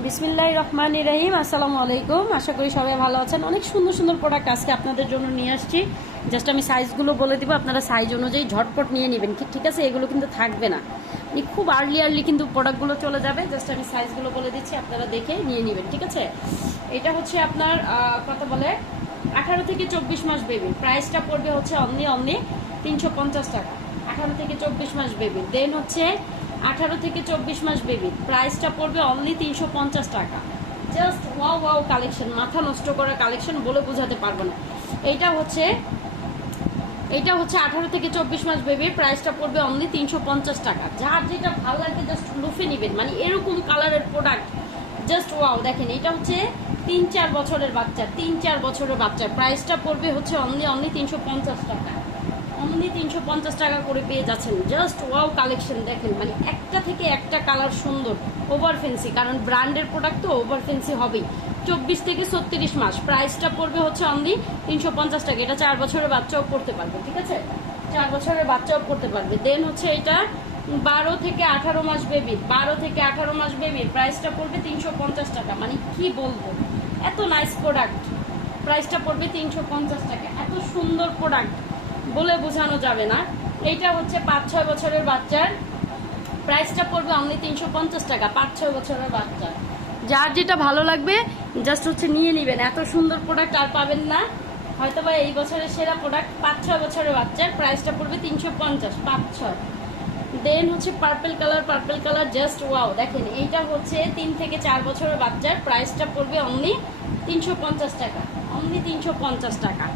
বিসমিল্লাহির রহমানির রহিম। আসসালামু আলাইকুম। আশা করি সবাই ভালো আছেন। অনেক সুন্দর সুন্দর প্রোডাক্ট আজকে আপনাদের জন্য নিয়ে আসছি। জাস্ট আমি সাইজগুলো বলে দিব, আপনারা সাইজ অনুযায়ী ঝটপট নিয়ে নেবেন, ঠিক আছে? এগুলো কিন্তু থাকবে না, খুব আর্লি কিন্তু প্রোডাক্টগুলো চলে যাবে। জাস্ট আমি সাইজগুলো বলে দিচ্ছি, আপনারা দেখে নিয়ে নেবেন, ঠিক আছে? এটা হচ্ছে আপনার কত বলে 18 থেকে 24 মাস বেবি। প্রাইসটা পড়বে হচ্ছে অনলি 350 টাকা। 18 থেকে 24 মাস বেবি। দেন হচ্ছে 18 থেকে 24 মাস বেবি, প্রাইসটা পড়বে অনলি 350 টাকা। জাস্ট ওয়াও ওয়াও কালেকশন, মাথা নষ্ট করা কালেকশন, বলে বোঝাতে পারবো না। এইটা হচ্ছে 18 থেকে 24 মাস বেবি, প্রাইসটা পড়বে অনলি 350 টাকা। যার যেটা ভালো লাগবে জাস্ট লুফে নেবেন, মানে এরকম কালারের প্রোডাক্ট জাস্ট ওয়াও। দেখেন এটা হচ্ছে 3-4 বছরের বাচ্চা, 3-4 বছরের বাচ্চা, প্রাইসটা পড়বে হচ্ছে অনলি 350 টাকা। অনলি 350 টাকা করে পেয়ে যাচ্ছেন। জাস্ট ওয়াও কালেকশন দেখেন, মানে একটা থেকে একটা কালার সুন্দর। ওভার ফেন্সি, কারণ ব্র্যান্ডের প্রোডাক্ট তো ওভার ফেন্সি হবেই। 24 থেকে 36 মাস, প্রাইসটা পড়বে হচ্ছে অনলি 350 টাকা। এটা 4 বছরের বাচ্চাও পড়তে পারবে, ঠিক আছে? 4 বছরের বাচ্চাও পড়তে পারবে। দেন হচ্ছে এটা 12 থেকে 18 মাস বেবি, 12 থেকে 18 মাস বেবি, প্রাইসটা পড়বে 350 টাকা। মানে কি বলবো, এত নাইস প্রোডাক্ট, প্রাইসটা পড়বে 350 টাকা। এত সুন্দর প্রোডাক্ট বলে বোঝানো যাবে না। এইটা হচ্ছে 5-6 বছরের বাচ্চার, প্রাইসটা পড়বে অনলি 350 টাকা। 5-6 বছরের বাচ্চা, যার যেটা ভালো লাগবে জাস্ট হচ্ছে নিয়ে নেবেন। এত সুন্দর প্রোডাক্ট আর পাবেন না, হয়তো বা এই বছরের সেরা প্রোডাক্ট। 5-6 বছরের বাচ্চার প্রাইসটা পড়বে 350, 5-6। দেন হচ্ছে পার্পল কালার জাস্ট ওয়াও। দেখেন এইটা হচ্ছে 3 থেকে 4 বছরের বাচ্চার, প্রাইসটা পড়বে অনলি 350 টাকা, অনলি 350 টাকা।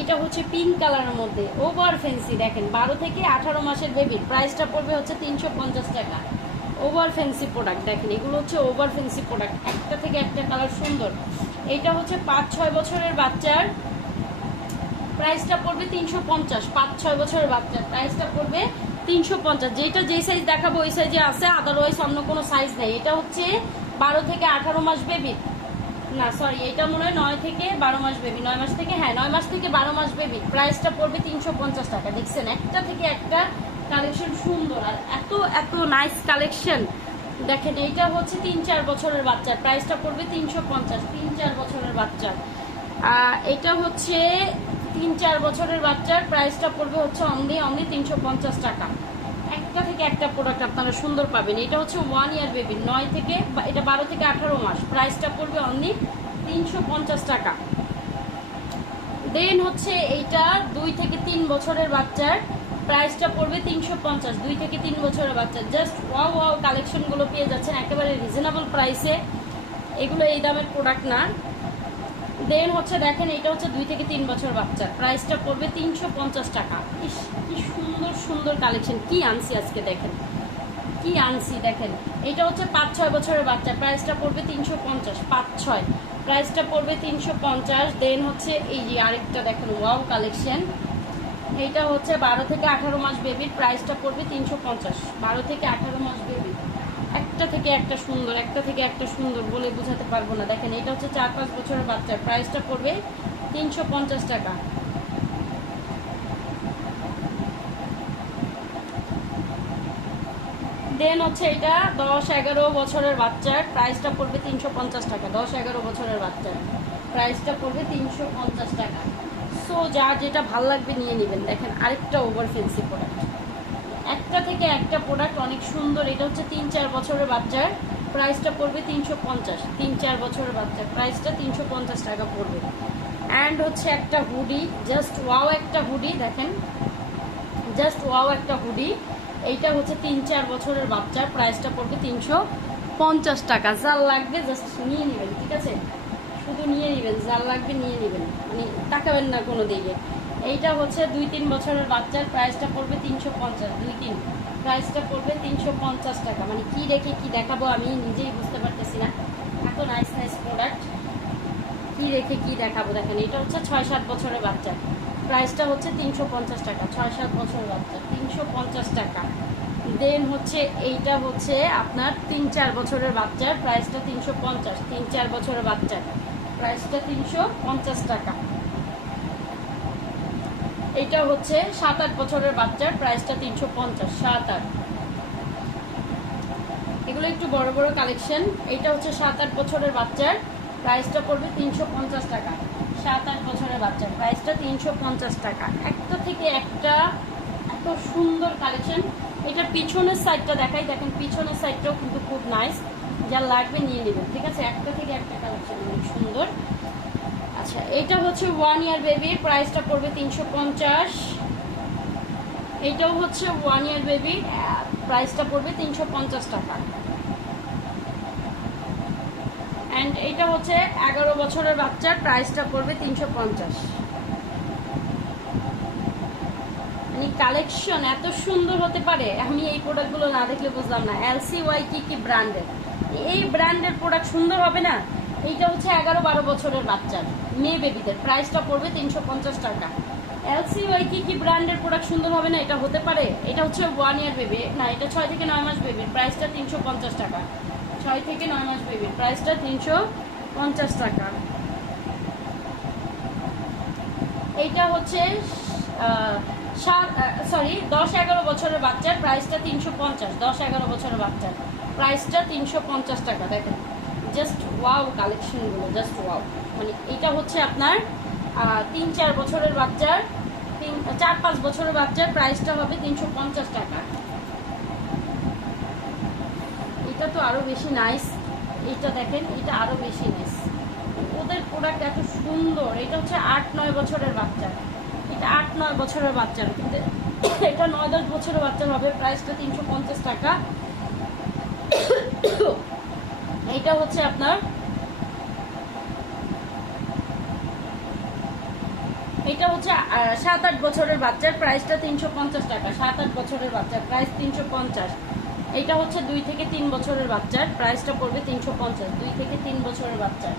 এটা হচ্ছে পিঙ্ক কালারের মধ্যে ওভার ফেন্সি। দেখেন 12 থেকে 18 মাসের বেবির, প্রাইসটা পড়বে হচ্ছে 350 টাকা। ওভার ফেন্সি প্রোডাক্ট, দেখেন এগুলো হচ্ছে ওভার ফেন্সি প্রোডাক্ট, একটা থেকে একটা কালার সুন্দর। এইটা হচ্ছে 5-6 বছরের বাচ্চার, প্রাইসটা পড়বে 350। 5-6 বছরের বাচ্চার প্রাইসটা পড়বে 350। যেটা যে সাইজ দেখাবো ওই সাইজে আছে, আদারওয়াইজ অন্য কোনো সাইজ নেই। এটা হচ্ছে 12 থেকে 18 মাস বেবি, না সরি, এটা মনে হয় 9 থেকে 12 মাস বেবি, 9 মাস থেকে, হ্যাঁ 9 মাস থেকে 12 মাস বেবি, প্রাইসটা পড়বে 350 টাকা। দেখছেন একটা থেকে একটা কালেকশন সুন্দর, আর এত এত নাইস কালেকশন। দেখেন এইটা হচ্ছে 3-4 বছরের বাচ্চার, প্রাইসটা পড়বে 350। 3-4 বছরের বাচ্চার, এটা হচ্ছে 3-4 বছরের বাচ্চার, প্রাইসটা পড়বে হচ্ছে অনলি 350 টাকা। একটা থেকে একটা প্রোডাক্ট আপনারা সুন্দর পাবেন। এটা হচ্ছে 1 ইয়ার বেবি, 9 থেকে, এটা 12 থেকে 18 মাস, প্রাইসটা পড়বে অনলি 350 টাকা। দেন হচ্ছে এইটা 2 থেকে 3 বছরের বাচ্চার, প্রাইসটা পড়বে 350। 2 থেকে 3 বছরের বাচ্চা, জাস্ট ওয়াও ওয়াও কালেকশনগুলো পেয়ে যাচ্ছেন একেবারে রিজনেবল প্রাইসে। এগুলো এই দামের প্রোডাক্ট না। দেন হচ্ছে দেখেন এটা হচ্ছে 2 থেকে 3 বছর বাচ্চার, প্রাইসটা পড়বে 350 টাকা। ইস কি সুন্দর সুন্দর কালেকশন, কি আনছি আজকে, দেখেন কি আনছি দেখেন। এটা হচ্ছে 5-6 বছরের বাচ্চা, প্রাইসটা পড়বে 350। 5-6 প্রাইসটা পড়বে 350। দেন হচ্ছে এই যে আরেকটা দেখেন ওয়াও কালেকশন, এইটা হচ্ছে 12 থেকে 18 মাস বেবির, প্রাইসটা পড়বে 350। 12 থেকে 18 মাস বেবি, একটা থেকে একটা সুন্দর, একটা থেকে একটা সুন্দর, বলে বোঝাতে পারবো না। দেখেন এটা হচ্ছে 4-5 বছরের বাচ্চার, প্রাইসটা পড়বে 350 টাকা। দেন হচ্ছে এটা 10-11 বছরের বাচ্চার, প্রাইসটা পড়বে 350 টাকা। 10-11 বছরের বাচ্চার, প্রাইসটা পড়বে 350 টাকা। সো যার যেটা ভালো লাগবে নিয়ে নেবেন। দেখেন আরেকটা ওভার ফেন্সি প্রোডাক্ট, একটা থেকে একটা প্রোডাক্ট অনেক সুন্দর। এটা হচ্ছে 3-4 বছরের বাচ্চার, প্রাইসটা পড়বে 350। 3-4 বছরের বাচ্চার, প্রাইসটা 350 টাকা পড়বে। অ্যান্ড হচ্ছে একটা হুডি, জাস্ট ওয়াও একটা হুডি, দেখেন জাস্ট ওয়াও একটা হুডি। এইটা হচ্ছে 3-4 বছরের বাচ্চার, প্রাইসটা পড়বে 350 টাকা। যার লাগবে জাস্ট নিয়ে নেবেন, ঠিক আছে? শুধু নিয়ে নেবেন, যার লাগবে নিয়ে নেবেন, মানে তাকাবেন না কোনো দিকে। এইটা হচ্ছে 2-3 বছরের বাচ্চার, প্রাইসটা পড়বে 350। 2-3 প্রাইসটা পড়বে 350 টাকা। মানে কি রেখে কি দেখাবো আমি নিজেই বুঝতে পারতেছি না, এত নাইস নাইস প্রোডাক্ট, কি রেখে কি দেখাবো। দেখেন এটা হচ্ছে 6-7 বছরের বাচ্চা, প্রাইসটা হচ্ছে 350 টাকা। 6-7 বছরের বাচ্চা 350 টাকা। দেন হচ্ছে এইটা হচ্ছে আপনার 3-4 বছরের বাচ্চার, প্রাইসটা 350। 3-4 বছরের বাচ্চার, প্রাইসটা 350 টাকা। এটা হচ্ছে 7-8 বছরের বাচ্চার, প্রাইসটা 350। 7-8 এগুলো এগুলো একটু বড় বড় কালেকশন। এটা হচ্ছে 7-8 বছরের বাচ্চার, প্রাইসটা পড়বে 350 টাকা। 7-8 বছরের বাচ্চার প্রাইসটা 350 টাকা। একটা থেকে একটা এত সুন্দর কালেকশন। এটা পিছনের সাইডটা দেখাই, দেখেন পিছনের সাইডটাও কিন্তু খুব নাইস, যা লাগবে নিয়ে নেবেন, ঠিক আছে। একটা থেকে একটা কালেকশন অনেক সুন্দর। আচ্ছা, এটা হচ্ছে 1 ইয়ার বেবির, প্রাইসটা পড়বে 350। এটাও হচ্ছে 1 ইয়ার বেবি, প্রাইসটা পড়বে 350 টাকা। অ্যান্ড এটা হচ্ছে 11 বছরের বাচ্চার, প্রাইসটা পড়বে 350। মানে কালেকশন এত সুন্দর হতে পারে, আমি এই প্রোডাক্টগুলো না দেখলে বুঝলাম না। LCY কি ব্র্যান্ডের, এই ব্র্যান্ডের প্রোডাক্ট সুন্দর হবে না? এইটা হচ্ছে 11-12 বছরের বাচ্চার মেয়ে বেবিদের, প্রাইসটা পড়বে 350 টাকা। LCY কি ব্র্যান্ডের প্রোডাক্ট সুন্দর হবে না? এটা হতে পারে? এটা হচ্ছে 1 ইয়ার বেবি, না এটা 6 থেকে 9 মাস বেবির, প্রাইসটা 350 টাকা। 6 থেকে 9 মাস বেবির প্রাইসটা 350 টাকা। এইটা হচ্ছে 10-11 বছরের বাচ্চার, প্রাইসটা 350। 10-11 বছরের বাচ্চার প্রাইসটা 350 টাকা। দেখেন জাস্ট ওয়াও কালেকশনগুলো, জাস্ট ওয়াও। মানে এটা হচ্ছে আপনার 3-4 বছরের বাচ্চার, 4-5 বছরের বাচ্চার প্রাইসটা হবে 350 টাকা। এটা তো আরো বেশি নাইস, এটা দেখেন এটা আরো বেশি নাইস, ওদের প্রোডাক্ট এত সুন্দর। এটা হচ্ছে 8-9 বছরের বাচ্চা, এটা 8-9 বছরের বাচ্চার, কিন্তু এটা 9-10 বছরের বাচ্চার হবে, প্রাইসটা 350 টাকা। এইটা হচ্ছে আপনার, এটা হচ্ছে 7-8 বছরের বাচ্চার, প্রাইসটা 350 টাকা। 7-8 বছরের বাচ্চার প্রাইস 350। এটা হচ্ছে 2 থেকে 3 বছরের বাচ্চার, প্রাইসটা পড়বে 350। 2 থেকে 3 বছরের বাচ্চার।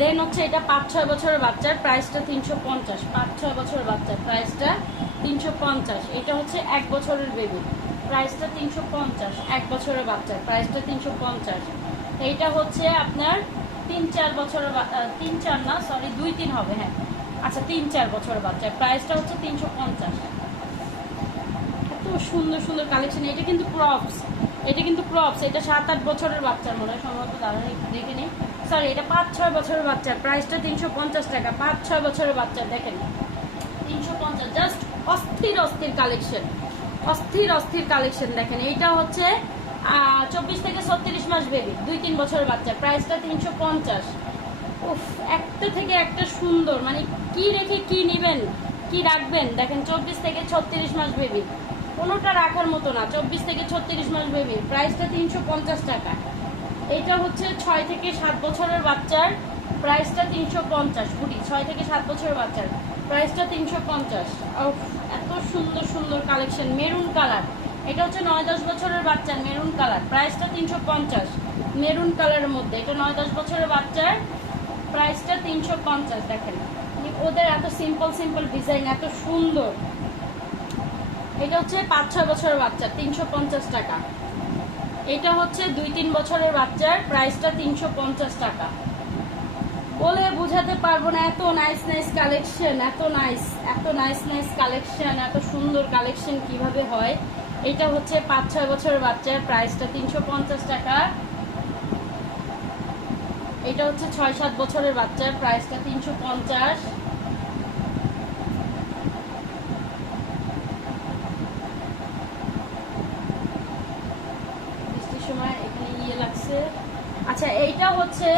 দেন হচ্ছে এটা 5-6 বছরের বাচ্চার, প্রাইসটা 350। 5-6 বছরের বাচ্চার প্রাইসটা 350। এটা হচ্ছে 1 বছরের বেবি, প্রাইসটা 350। 1 বছরের বাচ্চার প্রাইসটা 350। এইটা হচ্ছে আপনার 3-4 বছরের, 3-4 না সরি 2-3 হবে, হ্যাঁ আচ্ছা 3-4 বছরের বাচ্চার প্রাইসটা হচ্ছে 350। এত সুন্দর সুন্দর কালেকশন। এটা কিন্তু ক্রপস, এটা কিন্তু ক্রপস। এটা 7-8 বছরের বাচ্চার মনে হয় সম্ভবত, দাঁড়ান দেখে নিই, সরি এটা 5-6 বছরের বাচ্চার, প্রাইসটা 350 টাকা। 5-6 বছরের বাচ্চার দেখেন 350। জাস্ট অস্থির অস্থির কালেকশন, অস্থির অস্থির কালেকশন। দেখেন এইটা হচ্ছে 24 থেকে 36 মাস বেবি, 2-3 বছরের বাচ্চা, প্রাইসটা 350। উফ, একটা থেকে একটা সুন্দর, মানে কি রেখে কি নেবেন কি রাখবেন। দেখেন 24 থেকে 36 মাস বেবি, কোনোটা রাখার মতো না। 24 থেকে 36 মাস বেবি, প্রাইসটা 350 টাকা। এটা হচ্ছে 6 থেকে 7 বছরের বাচ্চার, প্রাইসটা 350। বুড়ি 6 থেকে 7 বছরের বাচ্চার প্রাইসটা 350। এত সুন্দর সুন্দর কালেকশন। মেরুন কালার, এটা হচ্ছে 9-10 বছরের বাচ্চার মেরুন কালার, প্রাইসটা 350। মেরুন কালারের মধ্যে এটা 9-10 বছরের বাচ্চার, প্রাইসটা 350। দেখেন ওদের এত সিম্পল সিম্পল ডিজাইন, এত সুন্দর। এটা হচ্ছে 5-6 বছরের বাচ্চার, 350 টাকা। এটা হচ্ছে 2-3 বছরের বাচ্চার, প্রাইসটা 350 টাকা। বলে বোঝাতে পারবো না, এত নাইস নাইস কালেকশন, এত নাইস নাইস কালেকশন, এত সুন্দর কালেকশন কিভাবে হয়। এটা হচ্ছে 5-6 বছরের বাচ্চার, প্রাইসটা 350 টাকা। এটা হচ্ছে 6-7 বছরের বাচ্চার, প্রাইসটা 350। বৃষ্টির সময় এখানে ইয়ে লাগছে। আচ্ছা, এইটা হচ্ছে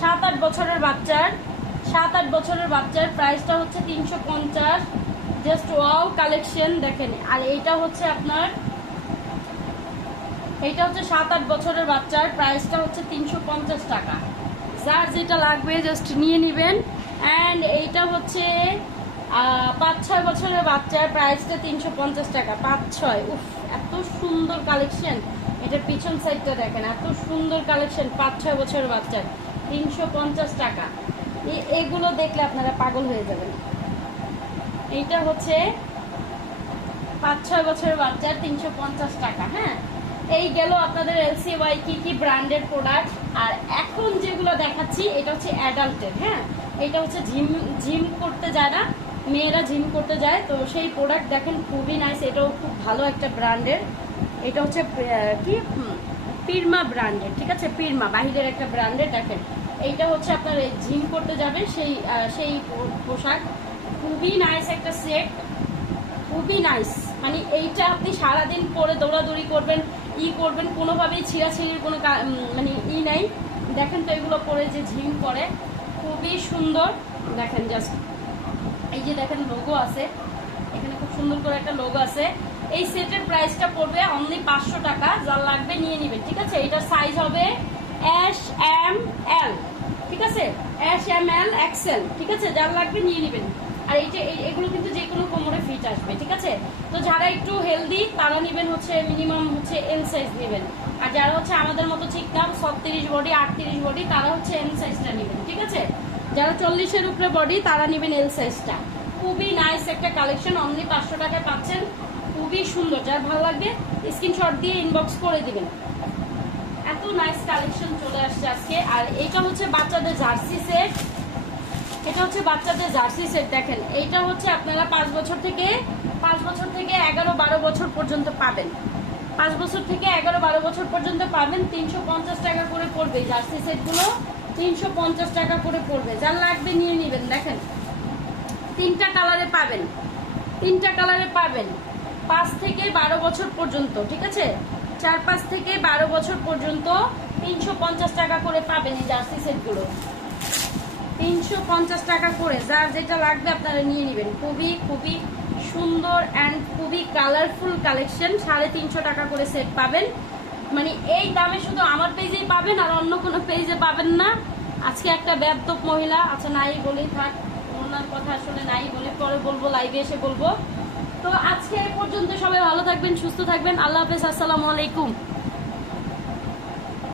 7-8 বছরের বাচ্চার, 7-8 বছরের বাচ্চার প্রাইসটা হচ্ছে 350। জাস্ট ওয়াও কালেকশন দেখেন। আর এইটা হচ্ছে আপনার, এইটা হচ্ছে 7-8 বছরের বাচ্চার, প্রাইসটা হচ্ছে 350 টাকা। যার যেটা লাগবে জাস্ট নিয়ে নেবেন। অ্যান্ড এইটা হচ্ছে 5-6 বছরের বাচ্চার, প্রাইসটা 350 টাকা। 5-6, উফ এত সুন্দর কালেকশন। এটার পিছন সাইডটা দেখেন, এত সুন্দর কালেকশন। 5-6 বছরের বাচ্চার 350 টাকা। এগুলো দেখলে আপনারা পাগল হয়ে যাবেন। এইটা হচ্ছে 5-6 বছরের বাচ্চার 350 টাকা। হ্যাঁ, এই গেল আপনাদের LCY কি ব্র্যান্ডের প্রোডাক্ট। আর এখন যেগুলো দেখাচ্ছি এটা হচ্ছে অ্যাডাল্টের। হ্যাঁ, এটা হচ্ছে জিম করতে যায় না, মেয়েরা জিম করতে যায়, তো সেই প্রোডাক্ট দেখেন খুবই নাইস। এটাও খুব ভালো একটা ব্র্যান্ডের, এটা হচ্ছে কি পিরমা ব্র্যান্ডের, ঠিক আছে, পিরমা বাহিরের একটা ব্র্যান্ডের। দেখেন এইটা হচ্ছে আপনার জিম করতে যাবেন সেই পোশাক, খুবই নাইস একটা সেট, খুবই নাইস। মানে এইটা আপনি সারাদিন পরে দৌড়াদৌড়ি করবেন, করবেন, কোনোভাবেই ছিঁড়াছিঁড়ির কোনো মানে নাই। দেখেন তো এগুলো পরে যে জিম করে, খুবই সুন্দর। দেখেন জাস্ট এই যে দেখেন লোগো আছে এখানে, খুব সুন্দর করে একটা লোগো আছে। এই সেটের প্রাইসটা পড়বে অনলি 500 টাকা। যার লাগবে নিয়ে নেবেন, ঠিক আছে। এটার সাইজ হবে S, M, L, ঠিক আছে, S, M, L, XL, ঠিক আছে। যার লাগবে নিয়ে নেবেন। আর এইটা এগুলো কিন্তু যে কোনো কোমরে ফিট আসবে, ঠিক আছে। তো যারা একটু হেলদি তারা নেবেন হচ্ছে মিনিমাম হচ্ছে এল সাইজ নেবেন। আর যারা হচ্ছে আমাদের মতো চিকনা 36 বডি 38 বডি তারা হচ্ছে এম সাইজটা নেবেন, ঠিক আছে। যারা 40-এর উপরে বডি তারা নেবেন এল সাইজটা। খুবই নাইস একটা কালেকশন, অনলি 500 টাকায় পাচ্ছেন, খুবই সুন্দর। যার ভালো লাগবে স্ক্রিনশট দিয়ে ইনবক্স করে দিবেন। এত নাইস কালেকশন চলে আসছে আজকে। আর এটা হচ্ছে বাচ্চাদের জার্সি সেট, এটা হচ্ছে বাচ্চাদের জার্সি সেট। দেখেন এইটা হচ্ছে আপনারা 5 বছর থেকে 11-12 বছর পর্যন্ত পাবেন। 5 বছর থেকে 11-12 বছর পর্যন্ত পাবেন। 350 টাকা করে পড়বে জার্সি সেটগুলো, 350 টাকা করে পড়বে। যার লাগবে নিয়ে নেবেন। দেখেন 3টা কালারে পাবেন, 3টা কালারে পাবেন 5 থেকে 12 বছর পর্যন্ত, ঠিক আছে। 4-5 থেকে 12 বছর পর্যন্ত 350 টাকা করে পাবেন এই জার্সি সেটগুলো, 350 টাকা করে। যার যেটা লাগবে আপনারা নিয়ে নেবেন। খুবই খুবই সুন্দর অ্যান্ড খুবই কালারফুল কালেকশন। 350 টাকা করে সেট পাবেন। মানে এই দামে শুধু আমার পেজেই পাবেন, আর অন্য কোনো পেজে পাবেন না। আজকে একটা বেয়াদব মহিলা, আচ্ছা নাই বলেই থাক, ওনার কথা আসলে নাই বলে, পরে বলবো, লাইভে এসে বলবো। তো আজকে এই পর্যন্ত, সবাই ভালো থাকবেন, সুস্থ থাকবেন, আল্লাহ হাফেজ, আসসালামু আলাইকুম।